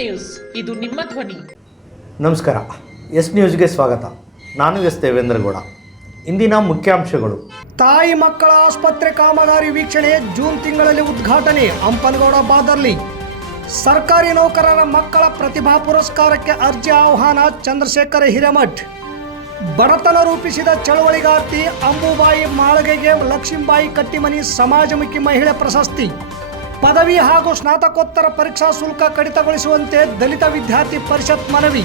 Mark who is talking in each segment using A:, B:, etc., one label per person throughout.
A: News ಇದು ನಿಮ್ಮ ಧ್ವನಿ.
B: ನಮಸ್ಕಾರ. ಎಸ್ ನ್ಯೂಸ್ಗೆ ಸ್ವಾಗತ. ನಾನು ಎಸ್ ದೇವೇಂದ್ರಗೌಡ ಇಂದಿನ ಮುಖ್ಯಾಂಶಗಳು.
C: ತಾಯಿ ಮಕ್ಕಳ ಆಸ್ಪತ್ರೆ ಕಾಮಗಾರಿ ವೀಕ್ಷಣೆ ಜೂನ್ ತಿಂಗಳಲ್ಲಿ ಉದ್ಘಾಟನೆ ಹಂಪನಗೌಡ ಬಾದರ್ಲಿ. ಸರ್ಕಾರಿ ನೌಕರರ ಮಕ್ಕಳ ಪ್ರತಿಭಾ ಪುರಸ್ಕಾರಕ್ಕೆ ಅರ್ಜಿ ಆಹ್ವಾನ ಚಂದ್ರಶೇಖರ ಹಿರೇಮಠ್. ಬಡತನ ರೂಪಿಸಿದ ಚಳವಳಿಗಾರ್ತಿ ಅಂಬುಬಾಯಿ ಮಾಳಗೆಗೆ ಲಕ್ಷ್ಮೀಬಾಯಿ ಕಟ್ಟಿಮನಿ ಸಮಾಜಮುಖಿ ಮಹಿಳೆ ಪ್ರಶಸ್ತಿ. ಪದವಿ ಹಾಗೂ ಸ್ನಾತಕೋತ್ತರ ಪರೀಕ್ಷಾ ಶುಲ್ಕ ಕಡಿತಗೊಳಿಸುವಂತೆ ದಲಿತ ವಿದ್ಯಾರ್ಥಿ ಪರಿಷತ್ ಮನವಿ.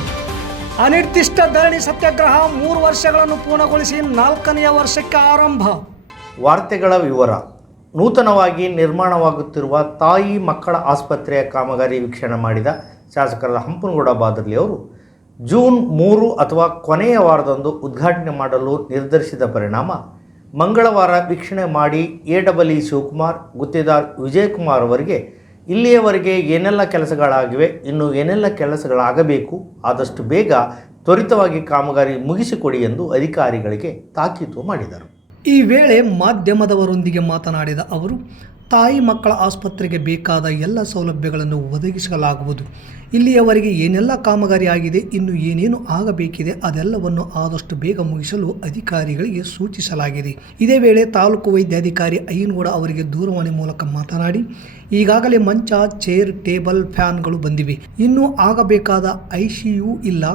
C: ಅನಿರ್ದಿಷ್ಟ ಧರಣಿ ಸತ್ಯಾಗ್ರಹ ಮೂರು ವರ್ಷಗಳನ್ನು ಪೂರ್ಣಗೊಳಿಸಿ ನಾಲ್ಕನೆಯ ವರ್ಷಕ್ಕೆ ಆರಂಭ.
B: ವಾರ್ತೆಗಳ ವಿವರ. ನೂತನವಾಗಿ ನಿರ್ಮಾಣವಾಗುತ್ತಿರುವ ತಾಯಿ ಮಕ್ಕಳ ಆಸ್ಪತ್ರೆಯ ಕಾಮಗಾರಿ ವೀಕ್ಷಣೆ ಮಾಡಿದ ಶಾಸಕರಾದ ಹಂಪನಗೌಡ ಬಾದರ್ಲಿ ಅವರು. ಜೂನ್ ಮೂರು ಅಥವಾ ಕೊನೆಯ ವಾರದಂದು ಉದ್ಘಾಟನೆ ಮಾಡಲು ನಿರ್ಧರಿಸಿದ ಪರಿಣಾಮ ಮಂಗಳವಾರ ವೀಕ್ಷಣೆ ಮಾಡಿ A double E Shivakumar, Guttedar Vijayakumar ಅವರಿಗೆ ಇಲ್ಲಿಯವರೆಗೆ ಏನೆಲ್ಲ ಕೆಲಸಗಳಾಗಿವೆ, ಇನ್ನು ಏನೆಲ್ಲ ಕೆಲಸಗಳಾಗಬೇಕು, ಆದಷ್ಟು ಬೇಗ ತ್ವರಿತವಾಗಿ ಕಾಮಗಾರಿ ಮುಗಿಸಿಕೊಡಿ ಎಂದು ಅಧಿಕಾರಿಗಳಿಗೆ ತಾಕೀತು ಮಾಡಿದರು.
C: ಈ ವೇಳೆ ಮಾಧ್ಯಮದವರೊಂದಿಗೆ ಮಾತನಾಡಿದ ಅವರು ತಾಯಿ ಮಕ್ಕಳ ಆಸ್ಪತ್ರೆಗೆ ಬೇಕಾದ ಎಲ್ಲ ಸೌಲಭ್ಯಗಳನ್ನು ಒದಗಿಸಲಾಗುವುದು. ಇಲ್ಲಿಯವರೆಗೆ ಏನೆಲ್ಲ ಕಾಮಗಾರಿ ಆಗಿದೆ, ಇನ್ನು ಏನೇನು ಆಗಬೇಕಿದೆ, ಅದೆಲ್ಲವನ್ನು ಆದಷ್ಟು ಬೇಗ ಮುಗಿಸಲು ಅಧಿಕಾರಿಗಳಿಗೆ ಸೂಚಿಸಲಾಗಿದೆ. ಇದೇ ವೇಳೆ ತಾಲೂಕು ವೈದ್ಯಾಧಿಕಾರಿ ಅಯ್ಯನಗೌಡ ಅವರಿಗೆ ದೂರವಾಣಿ ಮೂಲಕ ಮಾತನಾಡಿ, ಈಗಾಗಲೇ ಮಂಚ, ಚೇರ್, ಟೇಬಲ್, ಫ್ಯಾನ್ಗಳು ಬಂದಿವೆ. ಇನ್ನೂ ಆಗಬೇಕಾದ ಐಸಿಯು ಇಲ್ಲ.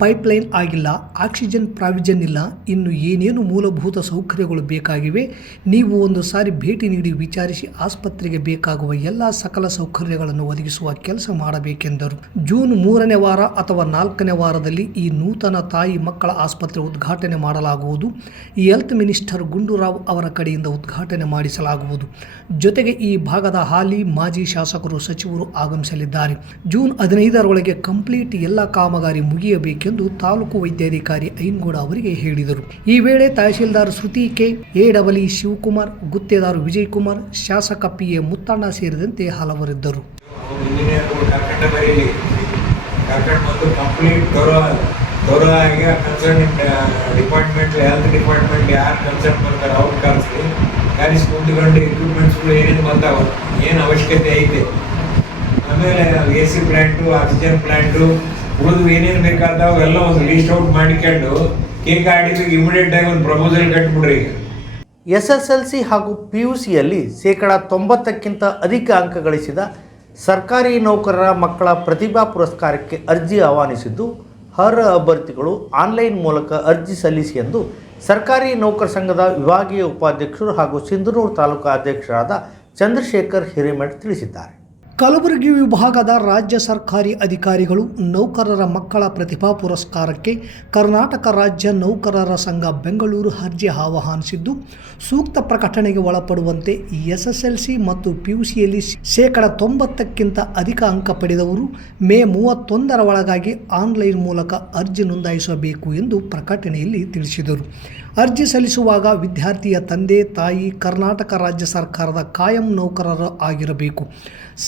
C: ಪೈಪ್ಲೈನ್ ಆಗಿಲ್ಲ, ಆಕ್ಸಿಜನ್ ಪ್ರಾವಿಜನ್ ಇಲ್ಲ, ಇನ್ನು ಏನೇನು ಮೂಲಭೂತ ಸೌಕರ್ಯಗಳು ಬೇಕಾಗಿವೆ, ನೀವು ಒಂದು ಸಾರಿ ಭೇಟಿ ನೀಡಿ ವಿಚಾರಿಸಿ ಆಸ್ಪತ್ರೆಗೆ ಬೇಕಾಗುವ ಎಲ್ಲ ಸಕಲ ಸೌಕರ್ಯಗಳನ್ನು ಒದಗಿಸುವ ಕೆಲಸ ಮಾಡಬೇಕೆಂದರು. ಜೂನ್ ಮೂರನೇ ವಾರ ಅಥವಾ ನಾಲ್ಕನೇ ವಾರದಲ್ಲಿ ಈ ನೂತನ ತಾಯಿ ಮಕ್ಕಳ ಆಸ್ಪತ್ರೆ ಉದ್ಘಾಟನೆ ಮಾಡಲಾಗುವುದು. ಈ ಹೆಲ್ತ್ ಮಿನಿಸ್ಟರ್ ಗುಂಡೂರಾವ್ ಅವರ ಕಡೆಯಿಂದ ಉದ್ಘಾಟನೆ ಮಾಡಿಸಲಾಗುವುದು. ಜೊತೆಗೆ ಈ ಭಾಗದ ಹಾಲಿ ಮಾಜಿ ಶಾಸಕರು ಸಚಿವರು ಆಗಮಿಸಲಿದ್ದಾರೆ. ಜೂನ್ ಹದಿನೈದರೊಳಗೆ ಕಂಪ್ಲೀಟ್ ಎಲ್ಲ ಕಾಮಗಾರಿ ಮುಗಿಯಬೇಕೆಂದು ತಾಲೂಕು ವೈದ್ಯಾಧಿಕಾರಿ ಐನ್ಗೌಡ ಅವರಿಗೆ ಹೇಳಿದರು. ಈ ವೇಳೆ tahsildar Shruti K. A double Shivakumar, Guttedar Vijay Kumar ಶಾಸಕ ಪಿ ಎ ಮುತ್ತಣ್ಣ ಸೇರಿದಂತೆ ಹಲವರಿದ್ದರು.
D: ಕರ್ಕೊಂಡು ಬಂದು ಡಿಪಾರ್ಟ್ಮೆಂಟ್ ಹೆಲ್ತ್ ಡಿಪಾರ್ಟ್ಮೆಂಟ್ ಯಾರು ಕನ್ಸರ್ನ್ ಎಕ್ವಿಪ್ಮೆಂಟ್ಸ್ಗಳು ಏನೇನು ಬಂದಾವ, ಏನು ಅವಶ್ಯಕತೆ ಐತೆ. ಆಮೇಲೆ A C plant oxygen plant ಉಳಿದು ಏನೇನು ಬೇಕಾದವು ಎಲ್ಲ ಒಂದು ಲೀಸ್ಟ್ ಔಟ್ ಮಾಡಿಕೊಂಡು ಆಡಿದಾಗ ಇಮಿಡಿಯೇಟ್ ಆಗಿ ಒಂದು ಪ್ರಪೋಸಲ್ ಕಟ್ಬಿಡ್ರಿ
B: ಎಸ್ ಎಸ್ ಎಲ್ ಸಿ ಹಾಗೂ ಪಿ ಯು ಸಿಯಲ್ಲಿ ಶೇಕಡ ತೊಂಬತ್ತಕ್ಕಿಂತ ಅಧಿಕ ಅಂಕ ಗಳಿಸಿದ ಸರ್ಕಾರಿ ನೌಕರರ ಮಕ್ಕಳ ಪ್ರತಿಭಾ ಪುರಸ್ಕಾರಕ್ಕೆ ಅರ್ಜಿ ಆಹ್ವಾನಿಸಿದ್ದು, ಅರ್ಹ ಅಭ್ಯರ್ಥಿಗಳು ಆನ್ಲೈನ್ ಮೂಲಕ ಅರ್ಜಿ ಸಲ್ಲಿಸಿ ಎಂದು ಸರ್ಕಾರಿ ನೌಕರ ಸಂಘದ ವಿಭಾಗೀಯ ಉಪಾಧ್ಯಕ್ಷರು ಹಾಗೂ ಸಿಂಧನೂರು ತಾಲೂಕು ಅಧ್ಯಕ್ಷರಾದ ಚಂದ್ರಶೇಖರ್ ಹಿರೇಮಠ್ ತಿಳಿಸಿದ್ದಾರೆ.
C: ಕಲಬುರಗಿ ವಿಭಾಗದ ರಾಜ್ಯ ಸರ್ಕಾರಿ ಅಧಿಕಾರಿಗಳು ನೌಕರರ ಮಕ್ಕಳ ಪ್ರತಿಭಾ ಪುರಸ್ಕಾರಕ್ಕೆ ಕರ್ನಾಟಕ ರಾಜ್ಯ ನೌಕರರ ಸಂಘ ಬೆಂಗಳೂರು ಅರ್ಜಿ ಆಹ್ವಾನಿಸಿದ್ದು, ಸೂಕ್ತ ಪ್ರಕಟಣೆಗೆ ಒಳಪಡುವಂತೆ ಎಸ್ಎಸ್ಎಲ್ಸಿ ಮತ್ತು ಪಿಯುಸಿಯಲ್ಲಿ ಶೇಕಡ ತೊಂಬತ್ತಕ್ಕಿಂತ ಅಧಿಕ ಅಂಕ ಪಡೆದವರು ಮೇ ಮೂವತ್ತೊಂದರ ಒಳಗಾಗಿ ಆನ್ಲೈನ್ ಮೂಲಕ ಅರ್ಜಿ ನೋಂದಾಯಿಸಬೇಕು ಎಂದು ಪ್ರಕಟಣೆಯಲ್ಲಿ ತಿಳಿಸಿದರು. ಅರ್ಜಿ ಸಲ್ಲಿಸುವಾಗ ವಿದ್ಯಾರ್ಥಿಯ ತಂದೆ, ತಾಯಿ, ಕರ್ನಾಟಕ ರಾಜ್ಯ ಸರ್ಕಾರದ ಕಾಯಂ ನೌಕರರು ಆಗಿರಬೇಕು.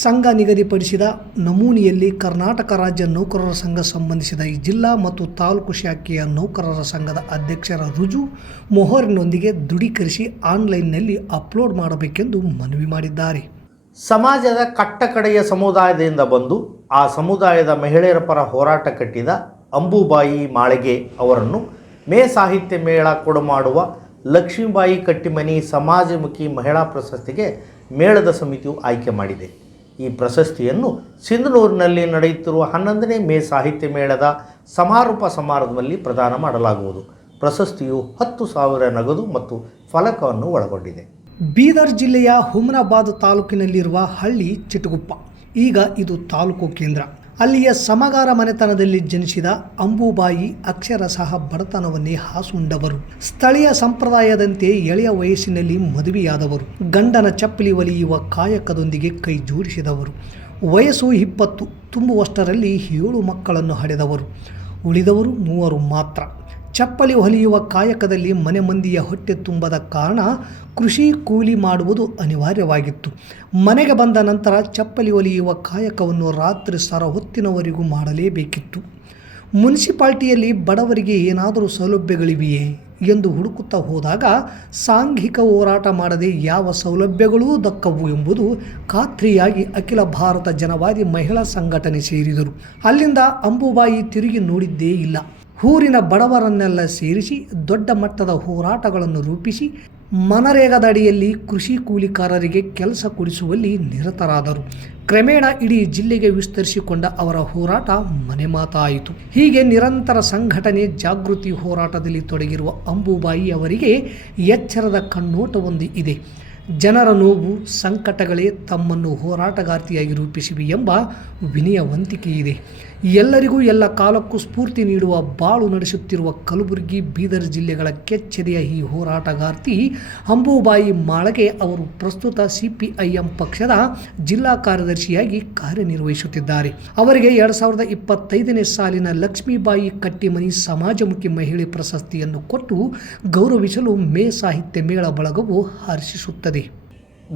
C: ಸಂಘ ನಿಗದಿಪಡಿಸಿದ ನಮೂನೆಯಲ್ಲಿ ಕರ್ನಾಟಕ ರಾಜ್ಯ ನೌಕರರ ಸಂಘ ಸಂಬಂಧಿಸಿದ ಈ ಜಿಲ್ಲಾ ಮತ್ತು ತಾಲೂಕು ಶಾಖೆಯ ನೌಕರರ ಸಂಘದ ಅಧ್ಯಕ್ಷರ ರುಜು ಮೊಹರಿನೊಂದಿಗೆ ದೃಢೀಕರಿಸಿ ಆನ್ಲೈನ್ನಲ್ಲಿ ಅಪ್ಲೋಡ್ ಮಾಡಬೇಕೆಂದು ಮನವಿ ಮಾಡಿದ್ದಾರೆ.
B: ಸಮಾಜದ ಕಟ್ಟಕಡೆಯ ಸಮುದಾಯದಿಂದ ಬಂದು ಆ ಸಮುದಾಯದ ಮಹಿಳೆಯರ ಪರ ಹೋರಾಟ ಕಟ್ಟಿದ ಅಂಬುಬಾಯಿ ಮಾಳಿಗೆ ಅವರನ್ನು ಮೇ ಸಾಹಿತ್ಯ ಮೇಳ ಕೊಡಮಾಡುವ ಲಕ್ಷ್ಮೀಬಾಯಿ ಕಟ್ಟಿಮನಿ ಸಮಾಜಮುಖಿ ಮಹಿಳಾ ಪ್ರಶಸ್ತಿಗೆ ಮೇಳದ ಸಮಿತಿಯು ಆಯ್ಕೆ ಮಾಡಿದೆ. ಈ ಪ್ರಶಸ್ತಿಯನ್ನು ಸಿಂಧನೂರಿನಲ್ಲಿ ನಡೆಯುತ್ತಿರುವ ಹನ್ನೊಂದನೇ ಮೇ ಸಾಹಿತ್ಯ ಮೇಳದ ಸಮಾರೋಪ ಸಮಾರಂಭದಲ್ಲಿ ಪ್ರದಾನ ಮಾಡಲಾಗುವುದು. ಪ್ರಶಸ್ತಿಯು ಹತ್ತು ಸಾವಿರ ನಗದು ಮತ್ತು ಫಲಕವನ್ನು ಒಳಗೊಂಡಿದೆ.
C: ಬೀದರ್ ಜಿಲ್ಲೆಯ ಹುಮನಾಬಾದ್ ತಾಲೂಕಿನಲ್ಲಿರುವ ಹಳ್ಳಿ ಚಿಟಗುಪ್ಪ. ಈಗ ಇದು ತಾಲೂಕು ಕೇಂದ್ರ. ಅಲ್ಲಿಯ ಸಮಗಾರ ಮನೆತನದಲ್ಲಿ ಜನಿಸಿದ ಅಂಬುಬಾಯಿ ಅಕ್ಷರಶಃ ಬಡತನವನ್ನೇ ಹಾಸುಂಡವರು. ಸ್ಥಳೀಯ ಸಂಪ್ರದಾಯದಂತೆ ಎಳೆಯ ವಯಸ್ಸಿನಲ್ಲಿ ಮದುವೆಯಾದವರು. ಗಂಡನ ಚಪ್ಪಲಿ ಒಲಿಯುವ ಕಾಯಕದೊಂದಿಗೆ ಕೈ ಜೋಡಿಸಿದವರು. ವಯಸ್ಸು ಇಪ್ಪತ್ತು, ತುಂಬುವಷ್ಟರಲ್ಲಿ ಏಳು ಮಕ್ಕಳನ್ನು ಹಡೆದವರು. ಉಳಿದವರು ಮೂವರು ಮಾತ್ರ. ಚಪ್ಪಲಿ ಹೊಲಿಯುವ ಕಾಯಕದಲ್ಲಿ ಮನೆ ಮಂದಿಯ ಹೊಟ್ಟೆ ತುಂಬದ ಕಾರಣ ಕೃಷಿ ಕೂಲಿ ಮಾಡುವುದು ಅನಿವಾರ್ಯವಾಗಿತ್ತು. ಮನೆಗೆ ಬಂದ ನಂತರ ಚಪ್ಪಲಿ ಹೊಲಿಯುವ ಕಾಯಕವನ್ನು ರಾತ್ರಿ ಸರ ಹೊತ್ತಿನವರೆಗೂ ಮಾಡಲೇಬೇಕಿತ್ತು. ಮುನ್ಸಿಪಾಲ್ಟಿಯಲ್ಲಿ ಬಡವರಿಗೆ ಏನಾದರೂ ಸೌಲಭ್ಯಗಳಿವೆಯೇ ಎಂದು ಹುಡುಕುತ್ತಾ ಹೋದಾಗ ಸಾಂಘಿಕ ಹೋರಾಟ ಮಾಡದೆ ಯಾವ ಸೌಲಭ್ಯಗಳೂ ದಕ್ಕವು ಎಂಬುದು ಖಾತ್ರಿಯಾಗಿ ಅಖಿಲ ಭಾರತ ಜನವಾದಿ ಮಹಿಳಾ ಸಂಘಟನೆ ಸೇರಿದರು. ಅಲ್ಲಿಂದ ಅಂಬುಬಾಯಿ ತಿರುಗಿ ನೋಡಿದ್ದೇ ಇಲ್ಲ. ಊರಿನ ಬಡವರನ್ನೆಲ್ಲ ಸೇರಿಸಿ ದೊಡ್ಡ ಮಟ್ಟದ ಹೋರಾಟಗಳನ್ನು ರೂಪಿಸಿ ಮನರೇಗದಡಿಯಲ್ಲಿ ಕೃಷಿ ಕೂಲಿಕಾರರಿಗೆ ಕೆಲಸ ಕೊಡಿಸುವಲ್ಲಿ ನಿರತರಾದರು. ಕ್ರಮೇಣ ಇಡೀ ಜಿಲ್ಲೆಗೆ ವಿಸ್ತರಿಸಿಕೊಂಡ ಅವರ ಹೋರಾಟ ಮನೆ ಮಾತಾಯಿತು. ಹೀಗೆ ನಿರಂತರ ಸಂಘಟನೆ ಜಾಗೃತಿ ಹೋರಾಟದಲ್ಲಿ ತೊಡಗಿರುವ ಅಂಬುಬಾಯಿ ಅವರಿಗೆ ಎಚ್ಚರದ ಕಣ್ಣೋಟವೊಂದು ಇದೆ. ಜನರ ನೋವು, ಸಂಕಟಗಳೇ ತಮ್ಮನ್ನು ಹೋರಾಟಗಾರ್ತಿಯಾಗಿ ರೂಪಿಸಿವೆ ಎಂಬ ವಿನಯವಂತಿಕೆ ಇದೆ ಎಲ್ಲರಿಗೂ ಎಲ್ಲ ಕಾಲಕ್ಕೂ ಸ್ಫೂರ್ತಿ ನೀಡುವ ಬಾಳು ನಡೆಸುತ್ತಿರುವ ಕಲಬುರಗಿ, ಬೀದರ್ ಜಿಲ್ಲೆಗಳ ಕೆಚ್ಚೆದೆಯ ಈ ಹೋರಾಟಗಾರ್ತಿ ಅಂಬುಬಾಯಿ ಮಾಳಗೆ ಅವರು ಪ್ರಸ್ತುತ ಸಿಪಿಐಎಂ ಪಕ್ಷದ ಜಿಲ್ಲಾ ಕಾರ್ಯದರ್ಶಿಯಾಗಿ ಕಾರ್ಯನಿರ್ವಹಿಸುತ್ತಿದ್ದಾರೆ. ಅವರಿಗೆ ಎರಡು ಸಾವಿರದ ಇಪ್ಪತ್ತೈದನೇ ಸಾಲಿನ ಲಕ್ಷ್ಮೀಬಾಯಿ ಕಟ್ಟಿಮನಿ ಸಮಾಜಮುಖಿ ಮಹಿಳೆ ಪ್ರಶಸ್ತಿಯನ್ನು ಕೊಟ್ಟು ಗೌರವಿಸಲು ಮೇ ಸಾಹಿತ್ಯ ಮೇಳ ಬಳಗವು ಹರ್ಷಿಸುತ್ತದೆ.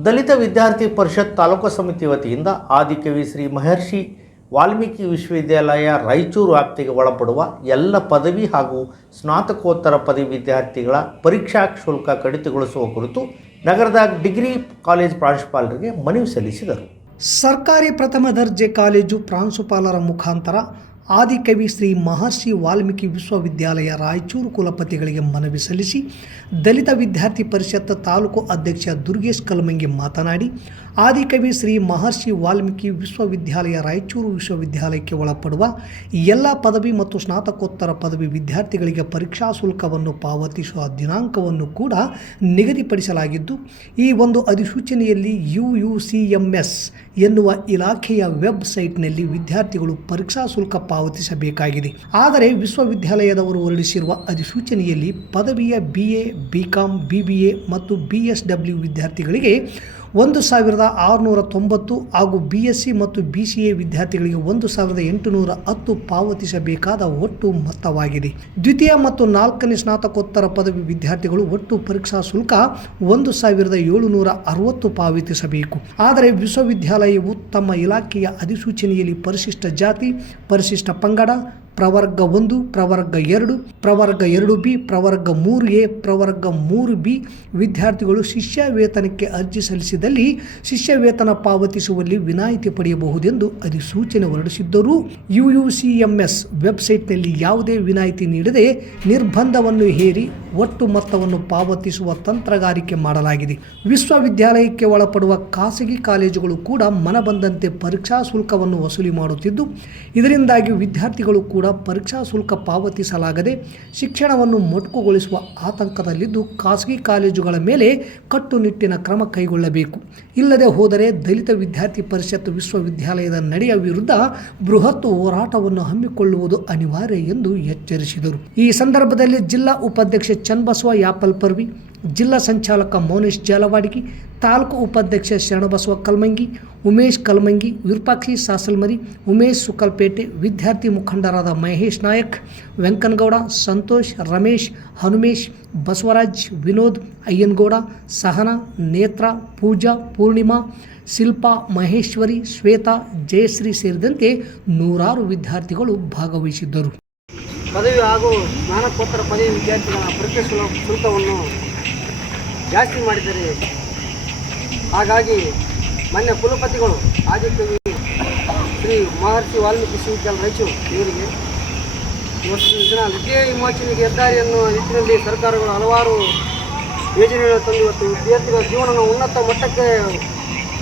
B: ದಲಿತ ವಿದ್ಯಾರ್ಥಿ ಪರಿಷತ್ ತಾಲೂಕು ಸಮಿತಿ ವತಿಯಿಂದ ಆದಿಕವಿ ಶ್ರೀ ಮಹರ್ಷಿ ವಾಲ್ಮೀಕಿ ವಿಶ್ವವಿದ್ಯಾಲಯ ರಾಯಚೂರು ವ್ಯಾಪ್ತಿಗೆ ಒಳಪಡುವ ಎಲ್ಲ ಪದವಿ ಹಾಗೂ ಸ್ನಾತಕೋತ್ತರ ಪದವಿ ವಿದ್ಯಾರ್ಥಿಗಳ ಪರೀಕ್ಷಾ ಶುಲ್ಕ ಕಡಿತಗೊಳಿಸುವ ಕುರಿತು ನಗರದ ಡಿಗ್ರಿ ಕಾಲೇಜ್ ಪ್ರಾಂಶುಪಾಲರಿಗೆ ಮನವಿ ಸಲ್ಲಿಸಿದರು.
C: ಸರ್ಕಾರಿ ಪ್ರಥಮ ದರ್ಜೆ ಕಾಲೇಜು ಪ್ರಾಂಶುಪಾಲರ ಮುಖಾಂತರ ಆದಿಕವಿ ಶ್ರೀ ಮಹರ್ಷಿ ವಾಲ್ಮೀಕಿ ವಿಶ್ವವಿದ್ಯಾಲಯ ರಾಯಚೂರು ಕುಲಪತಿಗಳಿಗೆ ಮನವಿ ಸಲ್ಲಿಸಿ ದಲಿತ ವಿದ್ಯಾರ್ಥಿ ಪರಿಷತ್ ತಾಲೂಕು ಅಧ್ಯಕ್ಷ ದುರ್ಗೇಶ್ ಕಲ್ಮಂಗಿ ಮಾತನಾಡಿ, ಆದಿಕವಿ ಶ್ರೀ ಮಹರ್ಷಿ ವಾಲ್ಮೀಕಿ ವಿಶ್ವವಿದ್ಯಾಲಯ ರಾಯಚೂರು ವಿಶ್ವವಿದ್ಯಾಲಯಕ್ಕೆ ಒಳಪಡುವ ಎಲ್ಲ ಪದವಿ ಮತ್ತು ಸ್ನಾತಕೋತ್ತರ ಪದವಿ ವಿದ್ಯಾರ್ಥಿಗಳಿಗೆ ಪರೀಕ್ಷಾ ಶುಲ್ಕವನ್ನು ಪಾವತಿಸುವ ದಿನಾಂಕವನ್ನು ಕೂಡ ನಿಗದಿಪಡಿಸಲಾಗಿದ್ದು, ಈ ಒಂದು ಅಧಿಸೂಚನೆಯಲ್ಲಿ U U C M S ಎನ್ನುವ ಇಲಾಖೆಯ ವೆಬ್ಸೈಟ್ನಲ್ಲಿ ವಿದ್ಯಾರ್ಥಿಗಳು ಪರೀಕ್ಷಾ ಶುಲ್ಕ ಪಾವತಿಸಬೇಕಾಗಿದೆ. ಆದರೆ ವಿಶ್ವವಿದ್ಯಾಲಯದವರು ಹೊರಡಿಸಿರುವ ಅಧಿಸೂಚನೆಯಲ್ಲಿ ಪದವಿಯ B A B B B A ಮತ್ತು ಬಿ ಎಸ್ ಡಬ್ಲ್ಯೂ ವಿದ್ಯಾರ್ಥಿಗಳಿಗೆ ಒಂದು ಸಾವಿರದ ಆರುನೂರ ತೊಂಬತ್ತು ಹಾಗೂ ಬಿ ಎಸ್ ಸಿ ಮತ್ತು ಬಿ ಸಿ ಎ ವಿದ್ಯಾರ್ಥಿಗಳಿಗೆ ಒಂದು ಸಾವಿರದ ಎಂಟುನೂರ ಹತ್ತು ಪಾವತಿಸಬೇಕಾದ ಒಟ್ಟು ಮೊತ್ತವಾಗಿದೆ. ದ್ವಿತೀಯ ಮತ್ತು ನಾಲ್ಕನೇ ಸ್ನಾತಕೋತ್ತರ ಪದವಿ ವಿದ್ಯಾರ್ಥಿಗಳು ಒಟ್ಟು ಪರೀಕ್ಷಾ ಶುಲ್ಕ ಒಂದು ಸಾವಿರದ ಏಳುನೂರ ಅರವತ್ತು ಪಾವತಿಸಬೇಕು. ಆದರೆ ವಿಶ್ವವಿದ್ಯಾಲಯವು ತಮ್ಮ ಇಲಾಖೆಯ ಅಧಿಸೂಚನೆಯಲ್ಲಿ ಪರಿಶಿಷ್ಟ ಜಾತಿ, ಪರಿಶಿಷ್ಟ ಪಂಗಡ ಪ್ರವರ್ಗ ಒಂದು, ಪ್ರವರ್ಗ ಎರಡು ಪ್ರವರ್ಗ ಎರಡು ಬಿ, ಪ್ರವರ್ಗ ಮೂರು ಎ, ಪ್ರವರ್ಗ ಮೂರು ಬಿ ವಿದ್ಯಾರ್ಥಿಗಳು ಶಿಷ್ಯ ವೇತನಕ್ಕೆ ಅರ್ಜಿ ಸಲ್ಲಿಸಿದಲ್ಲಿ ಶಿಷ್ಯ ವೇತನ ಪಾವತಿಸುವಲ್ಲಿ ವಿನಾಯಿತಿ ಪಡೆಯಬಹುದೆಂದು ಅಧಿಸೂಚನೆ ಹೊರಡಿಸಿದ್ದರೂ. U U C M S ವೆಬ್ಸೈಟ್ನಲ್ಲಿ ಯಾವುದೇ ವಿನಾಯಿತಿ ನೀಡದೆ ನಿರ್ಬಂಧವನ್ನು ಹೇರಿ ಒಟ್ಟು ಮೊತ್ತವನ್ನು ಪಾವತಿಸುವ ತಂತ್ರಗಾರಿಕೆ ಮಾಡಲಾಗಿದೆ. ವಿಶ್ವವಿದ್ಯಾಲಯಕ್ಕೆ ಒಳಪಡುವ ಖಾಸಗಿ ಕಾಲೇಜುಗಳು ಕೂಡ ಮನಬಂದಂತೆ ಪರೀಕ್ಷಾ ಶುಲ್ಕವನ್ನು ವಸೂಲಿ ಮಾಡುತ್ತಿದ್ದು, ಇದರಿಂದಾಗಿ ವಿದ್ಯಾರ್ಥಿಗಳು ಕೂಡ ಪರೀಕ್ಷಾ ಶುಲ್ಕ ಪಾವತಿಸಲಾಗದೆ ಶಿಕ್ಷಣವನ್ನು ಮೊಟಕುಗೊಳಿಸುವ ಆತಂಕದಲ್ಲಿದ್ದು ಖಾಸಗಿ ಕಾಲೇಜುಗಳ ಮೇಲೆ ಕಟ್ಟುನಿಟ್ಟಿನ ಕ್ರಮ ಕೈಗೊಳ್ಳಬೇಕು. ಇಲ್ಲದೆ ಹೋದರೆ ದಲಿತ ವಿದ್ಯಾರ್ಥಿ ಪರಿಷತ್ ವಿಶ್ವವಿದ್ಯಾಲಯದ ನಡೆಯ ವಿರುದ್ಧ ಬೃಹತ್ ಹೋರಾಟವನ್ನು ಹಮ್ಮಿಕೊಳ್ಳುವುದು ಅನಿವಾರ್ಯ ಎಂದು ಎಚ್ಚರಿಸಿದರು. ಈ ಸಂದರ್ಭದಲ್ಲಿ ಜಿಲ್ಲಾ ಉಪಾಧ್ಯಕ್ಷ ಚನ್ನಬಸವ ಯಾಪಲ್ ಪರ್ವಿ ಜಿಲ್ಲಾ ಸಂಚಾಲಕ ಮೌನೇಶ್ ಜಾಲವಾಡಿಗಿ ತಾಲೂಕು ಉಪಾಧ್ಯಕ್ಷ ಶರಣಬಸವ ಕಲ್ಮಂಗಿ ಉಮೇಶ್ ಕಲ್ಮಂಗಿ ವಿರೂಪಾಕ್ಷಿ ಸಾಸಲ್ಮರಿ ಉಮೇಶ್ ಸುಕಲ್ಪೇಟೆ ವಿದ್ಯಾರ್ಥಿ ಮುಖಂಡರಾದ ಮಹೇಶ್ ನಾಯಕ್ ವೆಂಕನಗೌಡ ಸಂತೋಷ್ ರಮೇಶ್ ಹನುಮೇಶ್ ಬಸವರಾಜ್ ವಿನೋದ್ ಅಯ್ಯನಗೌಡ ಸಹನಾ ನೇತ್ರ ಪೂಜಾ ಪೂರ್ಣಿಮಾ ಶಿಲ್ಪಾ ಮಹೇಶ್ವರಿ ಶ್ವೇತಾ ಜಯಶ್ರೀ ಸೇರಿದಂತೆ ನೂರಾರು ವಿದ್ಯಾರ್ಥಿಗಳು ಭಾಗವಹಿಸಿದ್ದರು.
A: ಪದವಿ ಹಾಗೂ ಸ್ನಾತಕೋತ್ತರ ಪದವಿ ವಿದ್ಯಾರ್ಥಿಗಳ ಪರೀಕ್ಷೆ ಶುಲ್ಕ ಶುಲ್ಕವನ್ನು ಜಾಸ್ತಿ ಮಾಡಿದ್ದಾರೆ ಹಾಗಾಗಿ ಮಾನ್ಯ ಕುಲಪತಿಗಳು, ಆದಿತ್ಯವಿ ಶ್ರೀ ಮಹರ್ಷಿ ವಾಲ್ಮೀಕಿ ವಿಶ್ವವಿದ್ಯಾಲಯ ರಾಯಚೂರು ಇವರಿಗೆ ಇವತ್ತು ದಿನ ವಿದ್ಯೆ ಹೆದ್ದಾರಿ ಅನ್ನುವ ನಿಟ್ಟಿನಲ್ಲಿ ಸರ್ಕಾರಗಳು ಹಲವಾರು ಯೋಜನೆಗಳು ತಂದು ಇವತ್ತು ವಿದ್ಯಾರ್ಥಿಗಳ ಜೀವನವನ್ನು ಉನ್ನತ ಮಟ್ಟಕ್ಕೆ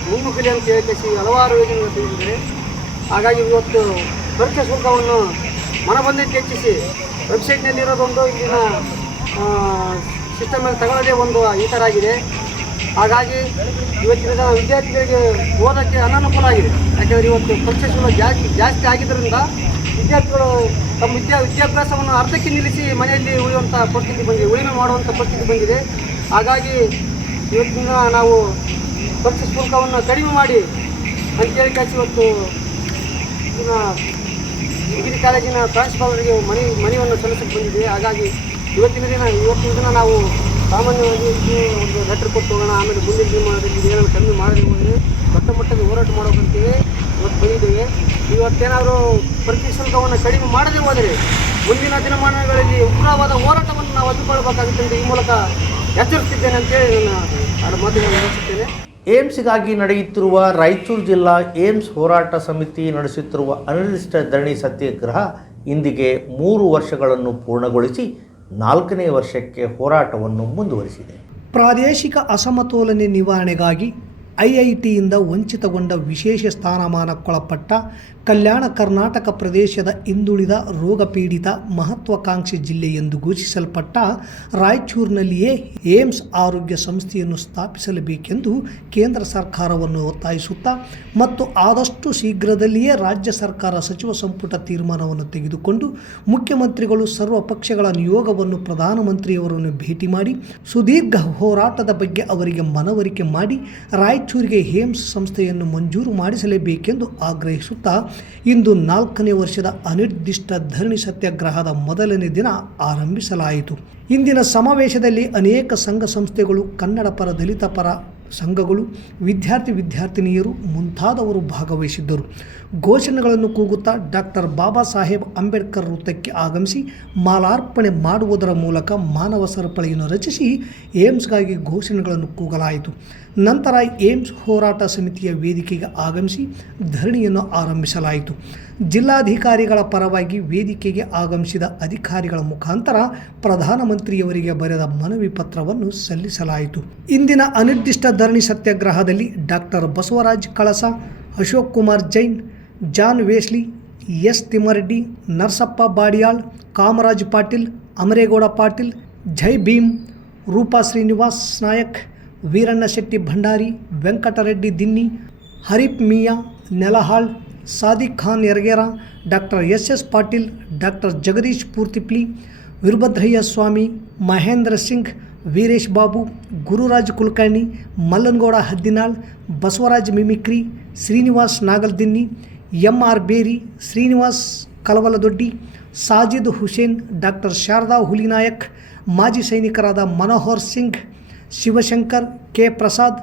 A: ಮುನ್ನುಗ್ಗಲಿ ಅಂತ ಹೇಳಿಕೆಸಿ ಹಲವಾರು ಯೋಜನೆಗಳು ತಂದಿದ್ದಾರೆ ಹಾಗಾಗಿ ಇವತ್ತು ಪರೀಕ್ಷೆ ಶುಲ್ಕವನ್ನು ಮನಬಂದಂತೆ ಹೆಚ್ಚಿಸಿ ವೆಬ್ಸೈಟ್ನಲ್ಲಿರೋದೊಂದು ಇಲ್ಲಿನ ಸಿಸ್ಟಮಲ್ಲಿ ತಗೊಳ್ಳೋದೇ ಒಂದು ಈ ಥರ ಆಗಿದೆ. ಹಾಗಾಗಿ ಇವತ್ತಿನ ವಿದ್ಯಾರ್ಥಿಗಳಿಗೆ ಓದೋಕ್ಕೆ ಅನಾನುಕೂಲ ಆಗಿದೆ. ಯಾಕೆಂದರೆ ಇವತ್ತು ಪರೀಕ್ಷೆಗಳು ಜಾಸ್ತಿ ಜಾಸ್ತಿ ಆಗಿದ್ದರಿಂದ ವಿದ್ಯಾರ್ಥಿಗಳು ತಮ್ಮ ವಿದ್ಯಾ, ವಿದ್ಯಾಭ್ಯಾಸವನ್ನು ಅರ್ಧಕ್ಕೆ ನಿಲ್ಲಿಸಿ ಮನೆಯಲ್ಲಿ ಉಳಿಯುವಂಥ ಪರಿಸ್ಥಿತಿ ಬಂದಿದೆ. ಉಳಿಮೆ ಮಾಡುವಂಥ ಪರಿಸ್ಥಿತಿ ಬಂದಿದೆ. ಹಾಗಾಗಿ ಇವತ್ತಿನ ನಾವು ಪರೀಕ್ಷೆ ಶುಲ್ಕವನ್ನು ಕಡಿಮೆ ಮಾಡಿ ಅಂತೇಳಿ ಕಾಸಿ ಇವತ್ತು ಡಿಗ್ರಿ ಕಾಲೇಜಿನ ಪ್ರಾಂಶುಪಾಲರಿಗೆ ಮನೆ, ಮನೆಯನ್ನು ಸಲ್ಲಿಸಕ್ಕೆ ಬಂದಿದೆ. ಹಾಗಾಗಿ ಇವತ್ತಿನ ದಿನ ಇವತ್ತಿನ ದಿನ ನಾವು ಸಾಮಾನ್ಯವಾಗಿ ಒಂದು ಲೆಟ್ರ್ ಕೊಟ್ಟು ಹೋಗೋಣ, ಆಮೇಲೆ ಮುಂದಿನ ದಿನಮಾನದಲ್ಲಿ ಏನಾದ್ರು ಕಮ್ಮಿ ಮಾಡಿ ಹೋದರೆ ದೊಡ್ಡ ಮಟ್ಟದ ಹೋರಾಟ ಮಾಡೋಕಂತೀವಿ ಇವತ್ತು ಬಂದಿದ್ದೇವೆ. ಇವತ್ತೇನಾದರೂ ಪ್ರತಿ ಶುಲ್ಕವನ್ನು ಕಡಿಮೆ ಮಾಡದೆ ಹೋದರೆ ಮುಂದಿನ ದಿನಮಾನಗಳಲ್ಲಿ ಉಗ್ರವಾದ ಹೋರಾಟವನ್ನು ನಾವು ಹಮ್ಮಿಕೊಳ್ಳಬೇಕಾಗುತ್ತೆ ಎಂದು ಈ ಮೂಲಕ ಎಚ್ಚರಿಸ್ತಿದ್ದೇನೆ ಅಂತೇಳಿ ನಾನು ಎರಡು ಮಾತುಗಳನ್ನು ಮುಗಿಸುತ್ತೇನೆ.
B: ಏಮ್ಸ್ಗಾಗಿ ನಡೆಯುತ್ತಿರುವ ರಾಯಚೂರು ಜಿಲ್ಲಾ ಏಮ್ಸ್ ಹೋರಾಟ ಸಮಿತಿ ನಡೆಸುತ್ತಿರುವ ಅನಿರ್ದಿಷ್ಟ ಧರಣಿ ಸತ್ಯಾಗ್ರಹ ಇಂದಿಗೆ ಮೂರು ವರ್ಷಗಳನ್ನು ಪೂರ್ಣಗೊಳಿಸಿ ನಾಲ್ಕನೇ ವರ್ಷಕ್ಕೆ ಹೋರಾಟವನ್ನು ಮುಂದುವರಿಸಿದೆ.
C: ಪ್ರಾದೇಶಿಕ ಅಸಮತೋಲನೆ ನಿವಾರಣೆಗಾಗಿ ಐಐಟಿಯಿಂದ ವಂಚಿತಗೊಂಡ ವಿಶೇಷ ಸ್ಥಾನಮಾನಕ್ಕೊಳಪಟ್ಟ ಕಲ್ಯಾಣ ಕರ್ನಾಟಕ ಪ್ರದೇಶದ ಹಿಂದುಳಿದ ರೋಗಪೀಡಿತ ಮಹತ್ವಾಕಾಂಕ್ಷಿ ಜಿಲ್ಲೆ ಎಂದು ಘೋಷಿಸಲ್ಪಟ್ಟ ರಾಯಚೂರಿನಲ್ಲಿಯೇ ಏಮ್ಸ್ ಆರೋಗ್ಯ ಸಂಸ್ಥೆಯನ್ನು ಸ್ಥಾಪಿಸಲೇಬೇಕೆಂದು ಕೇಂದ್ರ ಸರ್ಕಾರವನ್ನು ಒತ್ತಾಯಿಸುತ್ತಾ ಮತ್ತು ಆದಷ್ಟು ಶೀಘ್ರದಲ್ಲಿಯೇ ರಾಜ್ಯ ಸರ್ಕಾರ ಸಚಿವ ಸಂಪುಟ ತೀರ್ಮಾನವನ್ನು ತೆಗೆದುಕೊಂಡು ಮುಖ್ಯಮಂತ್ರಿಗಳು ಸರ್ವ ಪಕ್ಷಗಳ ನಿಯೋಗವನ್ನು ಪ್ರಧಾನಮಂತ್ರಿಯವರನ್ನು ಭೇಟಿ ಮಾಡಿ ಸುದೀರ್ಘ ಹೋರಾಟದ ಬಗ್ಗೆ ಅವರಿಗೆ ಮನವರಿಕೆ ಮಾಡಿ ರಾಯಚೂರಿಗೆ ಹೇಮ್ಸ್ ಸಂಸ್ಥೆಯನ್ನು ಮಂಜೂರು ಮಾಡಿಸಲೇಬೇಕೆಂದು ಆಗ್ರಹಿಸುತ್ತಾ ಇಂದು ನಾಲ್ಕನೇ ವರ್ಷದ ಅನಿರ್ದಿಷ್ಟ ಧರಣಿ ಸತ್ಯಾಗ್ರಹದ ಮೊದಲನೇ ದಿನ ಆರಂಭಿಸಲಾಯಿತು. ಇಂದಿನ ಸಮಾವೇಶದಲ್ಲಿ ಅನೇಕ ಸಂಘ ಸಂಸ್ಥೆಗಳು ಕನ್ನಡ ಪರ, ದಲಿತ ಪರ ಸಂಘಗಳು, ವಿದ್ಯಾರ್ಥಿ ವಿದ್ಯಾರ್ಥಿನಿಯರು ಮುಂತಾದವರು ಭಾಗವಹಿಸಿದ್ದರು. ಘೋಷಣೆಗಳನ್ನು ಕೂಗುತ್ತಾ ಡಾಕ್ಟರ್ ಬಾಬಾ ಸಾಹೇಬ್ ಅಂಬೇಡ್ಕರ್ ವೃತ್ತಕ್ಕೆ ಆಗಮಿಸಿ ಮಾಲಾರ್ಪಣೆ ಮಾಡುವುದರ ಮೂಲಕ ಮಾನವ ಸರಪಳಿಯನ್ನು ರಚಿಸಿ ಏಮ್ಸ್ಗಾಗಿ ಘೋಷಣೆಗಳನ್ನು ಕೂಗಲಾಯಿತು. ನಂತರ ಏಮ್ಸ್ ಹೋರಾಟ ಸಮಿತಿಯ ವೇದಿಕೆಗೆ ಆಗಮಿಸಿ ಧರಣಿಯನ್ನು ಆರಂಭಿಸಲಾಯಿತು. ಜಿಲ್ಲಾಧಿಕಾರಿಗಳ ಪರವಾಗಿ ವೇದಿಕೆಗೆ ಆಗಮಿಸಿದ ಅಧಿಕಾರಿಗಳ ಮುಖಾಂತರ ಪ್ರಧಾನಮಂತ್ರಿಯವರಿಗೆ ಬರೆದ ಮನವಿ ಪತ್ರವನ್ನು ಸಲ್ಲಿಸಲಾಯಿತು. ಇಂದಿನ ಅನಿರ್ದಿಷ್ಟ ಧರಣಿ ಸತ್ಯಾಗ್ರಹದಲ್ಲಿ doctor Basavaraj Kalasa, Ashok Kumar Jain, John Wesley, S Thimmareddy, Narasappa Badiyal, Kamaraj Patil, Amaregowda Patil, Jai Bhim, Roopa Srinivas Nayak, Veeranna Shetty Bhandari, Venkatareddy Dinni, Harip Miya, Nelahal Sadiq Khan Yaragera, doctor S S Patil, doctor Jagadish Poortipli, Veerabhadrayya Swamy, Mahendra Singh, Veeresh Babu, Gururaj Kulkarni, Mallanagowda Haddinal, Basavaraj mimicry, Srinivas Nagaldinni M R Beri, Srinivas Kalavaladoddi, Sajid Hussain, doctor Sharada Hulinayak, ಮಾಜಿ ಸೈನಿಕರಾದ Manohar Singh, Shivashankar, K Prasad,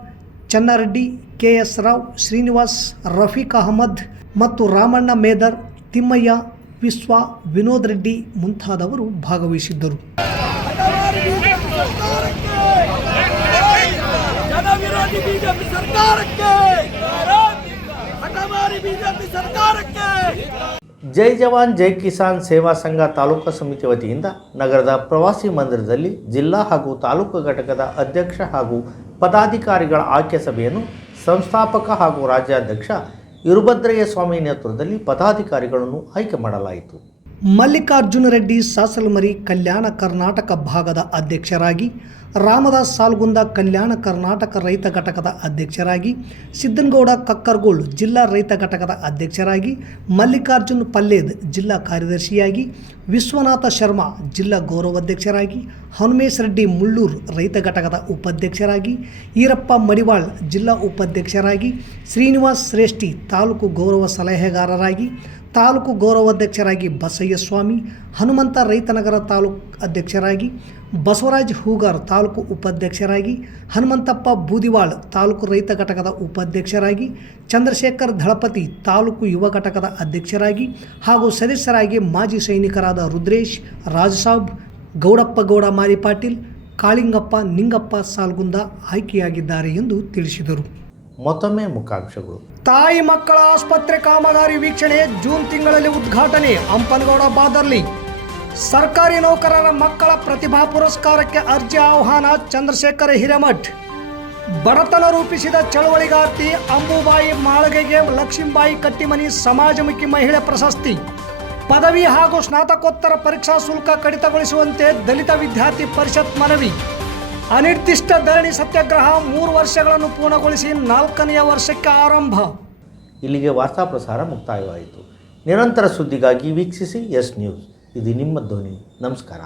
C: Channareddy, K S Rao, Srinivas, Rafiq Ahmed ಮತ್ತು ರಾಮಣ್ಣ ಮೇದರ್ ತಿಮ್ಮಯ್ಯ ವಿಶ್ವ ವಿನೋದ್ ರೆಡ್ಡಿ ಮುಂತಾದವರು ಭಾಗವಹಿಸಿದ್ದರು.
E: ಜನವಿರೋಧಿ BJP ಸರ್ಕಾರಕ್ಕೆ! ಹಠಮಾರಿ BJP ಸರ್ಕಾರಕ್ಕೆ!
B: ಜೈ ಜವಾನ್ ಜೈ ಕಿಸಾನ್ ಸೇವಾ ಸಂಘ ತಾಲೂಕು ಸಮಿತಿ ವತಿಯಿಂದ ನಗರದ ಪ್ರವಾಸಿ ಮಂದಿರದಲ್ಲಿ ಜಿಲ್ಲಾ ಹಾಗೂ ತಾಲೂಕು ಘಟಕದ ಅಧ್ಯಕ್ಷ ಹಾಗೂ ಪದಾಧಿಕಾರಿಗಳ ಆಯ್ಕೆ ಸಭೆಯನ್ನು ಸಂಸ್ಥಾಪಕ ಹಾಗೂ ರಾಜ್ಯಾಧ್ಯಕ್ಷ ಇರುಭದ್ರಯ್ಯ ಸ್ವಾಮಿ ನೇತೃತ್ವದಲ್ಲಿ ಪದಾಧಿಕಾರಿಗಳನ್ನು ಆಯ್ಕೆ ಮಾಡಲಾಯಿತು.
C: ಮಲ್ಲಿಕಾರ್ಜುನ ರೆಡ್ಡಿ, ಸಾಸಲಮರಿ, ಕಲ್ಯಾಣ ಕರ್ನಾಟಕ ಭಾಗದ ಅಧ್ಯಕ್ಷರಾಗಿ, ರಾಮದಾಸ್ ಸಾಲ್ಗುಂದ, ಕಲ್ಯಾಣ ಕರ್ನಾಟಕ ರೈತ ಘಟಕದ ಅಧ್ಯಕ್ಷರಾಗಿ, ಸಿದ್ದನಗೌಡ ಕಕ್ಕರ್ಗೋಳ್, ಜಿಲ್ಲಾ ರೈತ ಘಟಕದ ಅಧ್ಯಕ್ಷರಾಗಿ, ಮಲ್ಲಿಕಾರ್ಜುನ್ ಪಲ್ಲೇದ್, ಜಿಲ್ಲಾ ಕಾರ್ಯದರ್ಶಿಯಾಗಿ, ವಿಶ್ವನಾಥ ಶರ್ಮಾ, ಜಿಲ್ಲಾ ಗೌರವಾಧ್ಯಕ್ಷರಾಗಿ ಹನುಮೇಶ್ ರೆಡ್ಡಿ, ಮುಳ್ಳೂರು ರೈತ ಘಟಕದ ಉಪಾಧ್ಯಕ್ಷರಾಗಿ, ಈರಪ್ಪ ಮಡಿವಾಳ್, ಜಿಲ್ಲಾ ಉಪಾಧ್ಯಕ್ಷರಾಗಿ, ಶ್ರೀನಿವಾಸ್ ಶ್ರೇಷ್ಠಿ, ತಾಲೂಕು ಗೌರವ ಸಲಹೆಗಾರರಾಗಿ ತಾಲೂಕು ಗೌರವಾಧ್ಯಕ್ಷರಾಗಿ ಬಸಯ್ಯ ಸ್ವಾಮಿ ಹನುಮಂತ ರೈತನಗರ ತಾಲೂಕು ಅಧ್ಯಕ್ಷರಾಗಿ ಬಸವರಾಜ್ ಹೂಗಾರ್ ತಾಲೂಕು ಉಪಾಧ್ಯಕ್ಷರಾಗಿ, ಹನುಮಂತಪ್ಪ ಬೂದಿವಾಳ್ ತಾಲೂಕು ರೈತ ಘಟಕದ ಉಪಾಧ್ಯಕ್ಷರಾಗಿ, ಚಂದ್ರಶೇಖರ್ ದಳಪತಿ ತಾಲೂಕು ಯುವ ಘಟಕದ ಅಧ್ಯಕ್ಷರಾಗಿ ಹಾಗೂ ಸದಸ್ಯರಾಗಿ ಮಾಜಿ ಸೈನಿಕರಾದ ರುದ್ರೇಶ್, ರಾಜಸಾಬ್, ಗೌಡಪ್ಪ ಗೌಡ ಮಾರಿ ಪಾಟೀಲ್, ಕಾಳಿಂಗಪ್ಪ, ನಿಂಗಪ್ಪ ಸಾಲ್ಗುಂದ ಆಯ್ಕೆಯಾಗಿದ್ದಾರೆ ಎಂದು ತಿಳಿಸಿದರು.
B: ಮತ್ತೊಮ್ಮೆ ಮುಖ್ಯಾಂಶಗಳು
C: ತಾಯಿ ಮಕ್ಕಳ ಆಸ್ಪತ್ರೆ ಕಾಮಗಾರಿ ವೀಕ್ಷಣೆ ಜೂನ್ ತಿಂಗಳಲ್ಲಿ ಉದ್ಘಾಟನೆ ಹಂಪನಗೌಡ ಬಾದರ್ಲಿ. ಸರ್ಕಾರಿ ನೌಕರರ ಮಕ್ಕಳ ಪ್ರತಿಭಾ ಪುರಸ್ಕಾರಕ್ಕೆ ಅರ್ಜಿ ಆಹ್ವಾನ ಚಂದ್ರಶೇಖರ ಹಿರೇಮಠ್. ಬಡತನ ರೂಪಿಸಿದ ಚಳವಳಿಗಾರ್ತಿ ಅಂಬುಬಾಯಿ ಮಾಳಗೆಗೆ ಲಕ್ಷ್ಮೀಬಾಯಿ ಕಟ್ಟಿಮನಿ ಸಮಾಜಮುಖಿ ಮಹಿಳೆ ಪ್ರಶಸ್ತಿ. ಪದವಿ ಹಾಗೂ ಸ್ನಾತಕೋತ್ತರ ಪರೀಕ್ಷಾ ಶುಲ್ಕ ಕಡಿತಗೊಳಿಸುವಂತೆ ದಲಿತ ವಿದ್ಯಾರ್ಥಿ ಪರಿಷತ್ ಮನವಿ. ಅನಿರ್ದಿಷ್ಟ ಧರಣಿ ಸತ್ಯಾಗ್ರಹ ಮೂರು ವರ್ಷಗಳನ್ನು ಪೂರ್ಣಗೊಳಿಸಿ ನಾಲ್ಕನೆಯ ವರ್ಷಕ್ಕೆ ಆರಂಭ.
B: ಇಲ್ಲಿಗೆ ವಾರ್ತಾ ಪ್ರಸಾರ ಮುಕ್ತಾಯವಾಯಿತು. ನಿರಂತರ ಸುದ್ದಿಗಾಗಿ ವೀಕ್ಷಿಸಿ ಎಸ್ ನ್ಯೂಸ್. ಇದು ನಿಮ್ಮ ಧ್ವನಿ. ನಮಸ್ಕಾರ.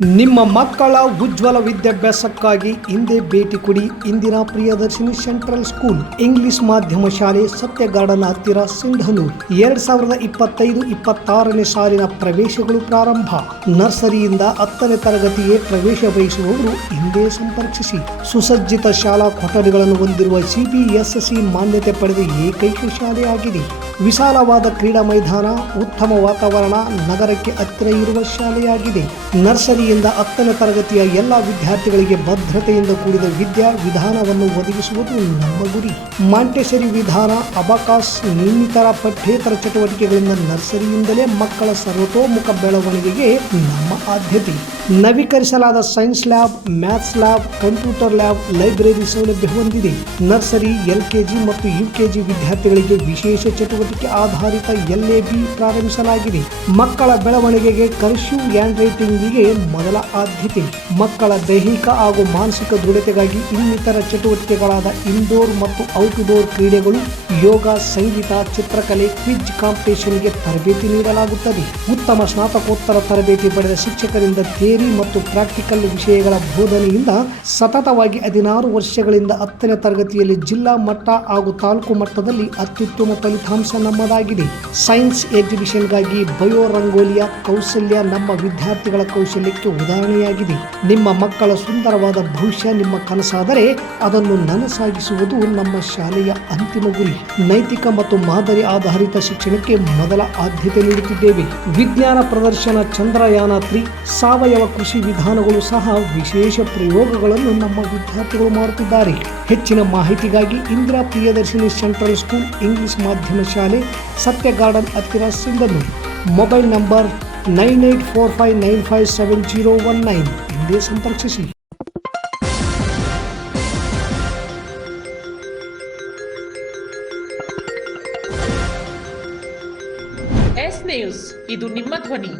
C: ನಿಮ್ಮ ಮಕ್ಕಳ ಉಜ್ವಲ ವಿದ್ಯಾಭ್ಯಾಸಕ್ಕಾಗಿ ಹಿಂದೆ ಭೇಟಿ ಕೊಡಿ ಇಂದಿನ ಪ್ರಿಯದರ್ಶಿನಿ ಸೆಂಟ್ರಲ್ ಸ್ಕೂಲ್ ಇಂಗ್ಲಿಷ್ ಮಾಧ್ಯಮ ಶಾಲೆ ಸತ್ಯ ಗಾರ್ಡನ್ ಹತ್ತಿರ ಸಿಂಧನೂರ್. ಎರಡ್ ಸಾವಿರದ ಇಪ್ಪತ್ತೈದು ಇಪ್ಪತ್ತಾರನೇ ಸಾಲಿನ ಪ್ರವೇಶಗಳು ಪ್ರಾರಂಭ. ನರ್ಸರಿಯಿಂದ ಹತ್ತನೇ ತರಗತಿಗೆ ಪ್ರವೇಶ ಬಯಸುವವರು ಹಿಂದೆ ಸಂಪರ್ಕಿಸಿ. ಸುಸಜ್ಜಿತ ಶಾಲಾ ಕೊಠಡಿಗಳನ್ನು ಹೊಂದಿರುವ ಸಿಬಿಎಸ್ಎಸ್ಸಿ ಮಾನ್ಯತೆ ಪಡೆದ ಏಕೈಕ ಶಾಲೆಯಾಗಿದೆ. ವಿಶಾಲವಾದ ಕ್ರೀಡಾ ಮೈದಾನ, ಉತ್ತಮ ವಾತಾವರಣ, ನಗರಕ್ಕೆ ಹತ್ತಿರ ಇರುವ ಶಾಲೆಯಾಗಿದೆ. ನರ್ಸರಿಯಿಂದ ಹತ್ತನೇ ತರಗತಿಯ ಎಲ್ಲ ವಿದ್ಯಾರ್ಥಿಗಳಿಗೆ ಭದ್ರತೆಯಿಂದ ಕೂಡಿದ ವಿದ್ಯಾ ವಿಧಾನವನ್ನು ಒದಗಿಸುವುದು ನಮ್ಮ ಗುರಿ. ಮಾಂಟೆಸರಿ ವಿಧಾನ, ಅಬಕಾಸ್ ಇನ್ನಿತರ ಪಠ್ಯೇತರ ಚಟುವಟಿಕೆಗಳಿಂದ ನರ್ಸರಿಯಿಂದಲೇ ಮಕ್ಕಳ ಸರ್ವತೋಮುಖ ಬೆಳವಣಿಗೆಗೆ ನಮ್ಮ ಆದ್ಯತೆ. ನವೀಕರಿಸಲಾದ science lab, maths lab, computer lab library ಸೌಲಭ್ಯ ಹೊಂದಿದೆ. ನರ್ಸರಿ, ಎಲ್ಕೆಜಿ ಮತ್ತು ಯುಕೆಜಿ ವಿದ್ಯಾರ್ಥಿಗಳಿಗೆ ವಿಶೇಷ ಚಟುವಟಿಕೆ ಆಧಾರಿತ ಎಲ್ಎಬಿ ಪ್ರಾರಂಭಿಸಲಾಗಿದೆ. ಮಕ್ಕಳ ಬೆಳವಣಿಗೆಗೆ ಕರ್ಫ್ಯೂ ಹ್ಯಾಂಡ್ ರೈಟಿಂಗಿಗೆ ಮೊದಲ ಆದ್ಯತೆ. ಮಕ್ಕಳ ದೈಹಿಕ ಹಾಗೂ ಮಾನಸಿಕ ದೃಢತೆಗಾಗಿ ಇನ್ನಿತರ ಚಟುವಟಿಕೆಗಳಾದ ಇಂಡೋರ್ ಮತ್ತು ಔಟ್ಡೋರ್ ಕ್ರೀಡೆಗಳು, ಯೋಗ, ಸಂಗೀತ, ಚಿತ್ರಕಲೆ, ಕ್ವಿಜ್ ಕಾಂಪಿಟೇಷನ್ಗೆ ತರಬೇತಿ ನೀಡಲಾಗುತ್ತದೆ. ಉತ್ತಮ ಸ್ನಾತಕೋತ್ತರ ತರಬೇತಿ ಪಡೆದ ಶಿಕ್ಷಕರಿಂದ ಥಿಯರಿ ಮತ್ತು ಪ್ರಾಕ್ಟಿಕಲ್ ವಿಷಯಗಳ ಬೋಧನೆಯಿಂದ ಸತತವಾಗಿ ಹದಿನಾರು ವರ್ಷಗಳಿಂದ ಹತ್ತನೇ ತರಗತಿಯಲ್ಲಿ ಜಿಲ್ಲಾ ಮಟ್ಟ ಹಾಗೂ ತಾಲೂಕು ಮಟ್ಟದಲ್ಲಿ ಅತ್ಯುತ್ತಮ ಫಲಿತಾಂಶ ನಮ್ಮದಾಗಿದೆ. ಸೈನ್ಸ್ ಎಕ್ಸಿಬಿಷನ್ಗಾಗಿ ಬಯೋ ರಂಗೋಲಿಯ ಕೌಶಲ್ಯ ನಮ್ಮ ವಿದ್ಯಾರ್ಥಿಗಳ ಕೌಶಲ್ಯಕ್ಕೆ ಉದಾಹರಣೆಯಾಗಿದೆ. ನಿಮ್ಮ ಮಕ್ಕಳ ಸುಂದರವಾದ ಭವಿಷ್ಯ ನಿಮ್ಮ ಕನಸಾದರೆ ಅದನ್ನು ನನಸಾಗಿಸುವುದು ನಮ್ಮ ಶಾಲೆಯ ಅಂತಿಮ ಗುರಿ. ನೈತಿಕ ಮತ್ತು ಮಾದರಿ ಆಧಾರಿತ ಶಿಕ್ಷಣಕ್ಕೆ ಮೊದಲ ಆದ್ಯತೆ ನೀಡುತ್ತಿದ್ದೇವೆ. ವಿಜ್ಞಾನ ಪ್ರದರ್ಶನ ಚಂದ್ರಯಾನ ತ್ರೀ ಸಾವಯವ ಕೃಷಿ ವಿಧಾನಗಳು ಸಹ ವಿಶೇಷ ಪ್ರಯೋಗಗಳನ್ನು ನಮ್ಮ ವಿದ್ಯಾರ್ಥಿಗಳು ಮಾಡುತ್ತಿದ್ದಾರೆ. ಹೆಚ್ಚಿನ ಮಾಹಿತಿಗಾಗಿ Indira Priyadarshini central school English ಮಾಧ್ಯಮ ಶಾಲೆ. ಸತ್ಯ ಗಾರ್ಡನ್ ಹತ್ತಿರ Sindhanur. Mobile number nine eight four five nine five seven zero one nine ಇಲ್ಲಿ ಸಂಪರ್ಕಿಸಿ.
F: ಎಸ್ ನ್ಯೂಸ್, ಇದು ನಿಮ್ಮ ಧ್ವನಿ.